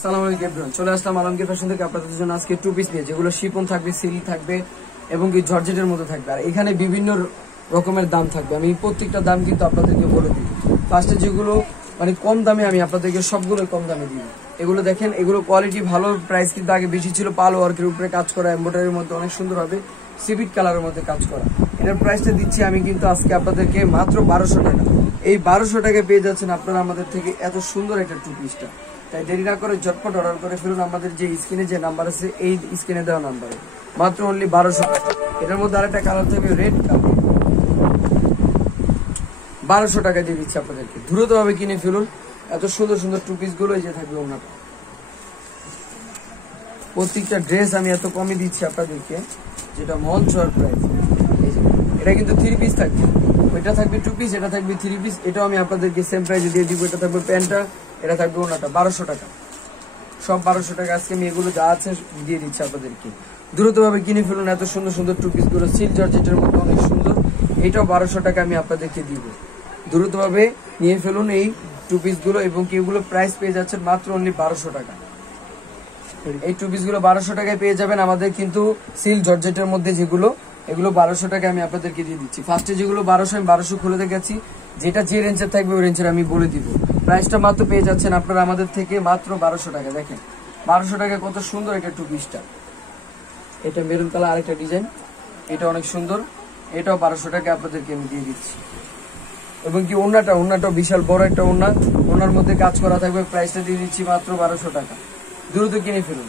আসসালামু আলাইকুম এভরিওয়ান, চলে আসলাম আলমগীর ফ্যাশন থেকে আপনাদের জন্য আজকে টু পিস নিয়ে, যেগুলো শিফন থাকবে, সিল্ক থাকবে এবং কি জর্জেটের মধ্যে থাকবে। আর এখানে বিভিন্ন রকমের দাম থাকবে, আমি প্রত্যেকটা দাম কিন্তু আপনাদেরকে বলে দিই। ফার্স্টে যেগুলো মানে কম দামে, আমি আপনাদেরকে সবগুলো কম দামে দিব। এগুলো দেখেন, এগুলো কোয়ালিটি ভালো, প্রাইস কিন্তু আগে বেশি ছিল। পাল ওয়ার্কের উপরে কাজ করা, এমব্রয়ডারির মধ্যে অনেক সুন্দর হবে, সিভিট কালারের মধ্যে কাজ করা। এটার প্রাইসটা দিচ্ছি আমি কিন্তু আজকে আপনাদেরকে মাত্র 1200 টাকা। এই 1200 টাকায় পেয়ে যাচ্ছেন আপনারা আমাদের থেকে এত সুন্দর একটা টু পিসটা। তাই দেরি না করে ঝটপট অর্ডার করে ফেলুন আমাদের যে স্ক্রিনে যে নাম্বার আছে, এই স্ক্রিনে দেওয়া নাম্বারে, মাত্র অনলি 1200 টাকা। এটার মধ্যে আরেকটা কালার থাকবে রেড কালার, 1200 টাকা দিয়ে দিচ্ছি আপনাদেরকে। দ্রুত ভাবে কিনে ফেলুন এত সুন্দর সুন্দর টু পিস গুলো। এই যে থাকবে ওনাটা, প্রত্যেকটা ড্রেস আমি এত কমই দিচ্ছি আপনাদেরকে, যেটা মন ছোঁয়ার প্রাইস। এটা কিন্তু 3 পিস থাকবে, ওইটা থাকবে 2 পিস, এটা থাকবে 3 পিস। এটাও আমি আপনাদেরকে সেম প্রাইসে দিয়ে দিব। এটা থাকবে প্যান্টটা, এটা থাকবে ওনাটা, 1200 টাকা। সব 1200 টাকা আজকে আমি এগুলো যা আছে দিয়ে দিচ্ছি আপনাদেরকে। দ্রুতভাবে কিনে ফেলুন এত সুন্দর সুন্দর টু পিস গুলো, সিল্ক জর্জেটের মধ্যে অনেক সুন্দর। এটাও 1200 টাকা আমি আপনাদেরকে দিব। দ্রুতভাবে নিয়ে ফেলুন এই টু পিস গুলো, এবং কি এগুলো প্রাইস পেয়ে যাচ্ছেন মাত্র অনলি 1200 টাকা। এই টু পিস গুলো 1200 টাকায় পেয়ে যাবেন আমাদের কিন্তু সিল্ক জর্জেটের মধ্যে, যেগুলো এগুলো 1200 টাকা আমি আপনাদেরকে দিয়ে দিচ্ছি। ফার্স্টে যেগুলো 1200, আমি 1200 খুলে দেখেছি, যেটা যে রেঞ্জের থাকবে ওই রেঞ্জের আমি বলে দিব। প্রাইসটা মাত্র পেয়ে যাচ্ছেন আপনারা আমাদের থেকে মাত্র 1200 টাকা। দেখেন 1200 টাকায় কত সুন্দর একটা টু পিসটা। এটা মেরুন কালার আরেকটা ডিজাইন, এটা অনেক সুন্দর, এটাও 1200 টাকা আপনাদেরকে আমি দিয়ে দিচ্ছি। এবং কি ওন্নাটাও বিশাল বড় একটা ওন্না, ওনার মধ্যে কাজ করা থাকবে। প্রাইসটা দিয়ে দিচ্ছি মাত্র 1200 টাকা। দ্রুত কিনে ফেলুন,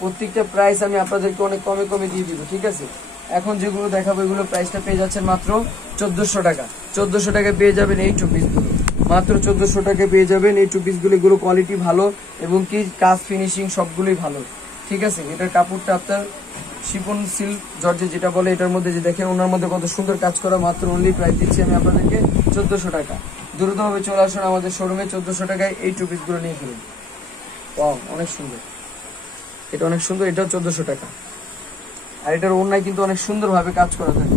প্রত্যেকটা প্রাইস আমি আপনাদেরকে অনেক কমে কমে দিয়ে দিব, ঠিক আছে। এখন যেগুলো দেখাবো এগুলো প্রাইসটা পেয়ে যাচ্ছেন মাত্র 1400 টাকা। 1400 টাকা পেয়ে যাবেন এই টু পিস গুলো, মাত্র 1400 টাকা পেয়ে যাবেন এই টু পিস গুলো। এগুলো কোয়ালিটি ভালো এবং কি কাজ ফিনিশিং সবগুলোই ভালো, ঠিক আছে। এটার কাপড়টা আপনার শিফন সিল্ক জর্জে যেটা বলে, এটার মধ্যে যে দেখেন ওনার মধ্যে কত সুন্দর কাজ করা। মাত্র অনলি প্রাইস দিচ্ছি আমি আপনাদেরকে 1400 টাকা। দ্রুতভাবে চলে আসুন আমাদের শোরুমে, 1400 টাকায় এই টু পিস গুলো নিয়ে ফেলুন। ওয়াও, অনেক সুন্দর, এটা অনেক সুন্দর, এটাও 1400 টাকা। আর এটার ওড়নায় কিন্তু অনেক সুন্দর ভাবে কাজ করা থাকে।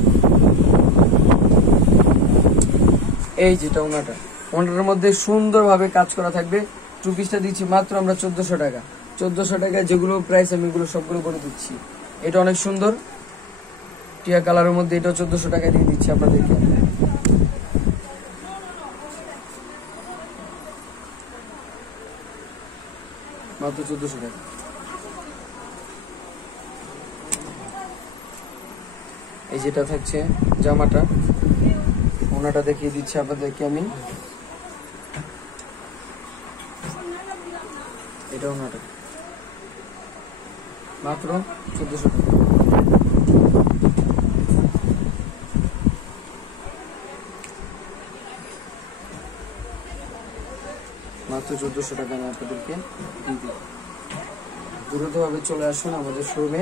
এই যেটা ওড়নাটার মধ্যে সুন্দর ভাবে কাজ করা থাকবে। টু পিসটা দিচ্ছি মাত্র আমরা 1400 টাকা। 1400 টাকায় যেগুলো প্রাইস আমি এগুলো সবগুলো করে দিচ্ছি। এটা অনেক সুন্দর টিয়া কালারের মধ্যে, এটাও 1400 টাকায় দিয়ে দিচ্ছি আপনাদেরকে। মাত্র 1400 টাকা। এই যেটা থাকছে জামাটা, ওনাটা দেখিয়ে দিচ্ছি আপনাদেরকে আমি। এটা ওনাটা মাত্র 1400 টাকা। মাত্র 1400 টাকা আমি আপনাদেরকে দিয়ে দিই। দ্রুতভাবে চলে আসুন আমাদের শোরুমে,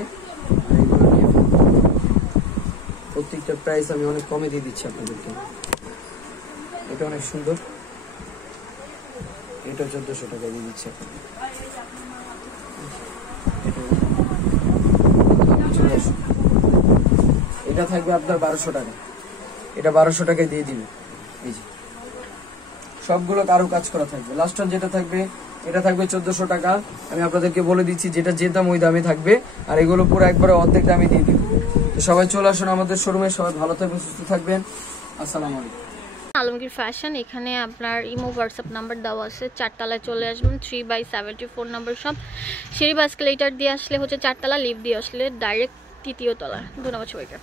প্রত্যেকটা প্রাইস আমি অনেক কমে দিয়ে দিচ্ছি আপনাদেরকে। এটা অনেক সুন্দর, এটা 1400 টাকা দিয়ে দিচ্ছি আপনাদের। এটা থাকবে আপনার 1200 টাকা, এটা 1200 টাকায় দিয়ে দিবে। এই যে সবগুলো কারো কাজ করা থাকবে। লাস্ট যেটা থাকবে এটা থাকবে 1400 টাকা। আমি আপনাদেরকে বলে দিচ্ছি, যেটা যে দাম ওই দামে থাকবে। আর এগুলো পুরো একবারে অর্ধেক দামে দিয়ে দিব। তো সবাই চলে আসুন আমাদের শোরুমে, সবাই ভালো থাকবেন, সুস্থ থাকবেন। আসসালামু আলাইকুম। আলমগীর ফ্যাশন, এখানে আপনার ইমো হোয়াটসঅ্যাপ নাম্বার দেওয়া আছে। 4 তলায় চলে আসবেন, 3/74 নম্বর সব। সিঁড়ি বা এসকেলেটর দিয়ে আসলে হচ্ছে 4 তলা, লিফট দিয়ে আসলে ডাইরেক্ট 3য় তলা। ধন্যবাদ সবাইকে।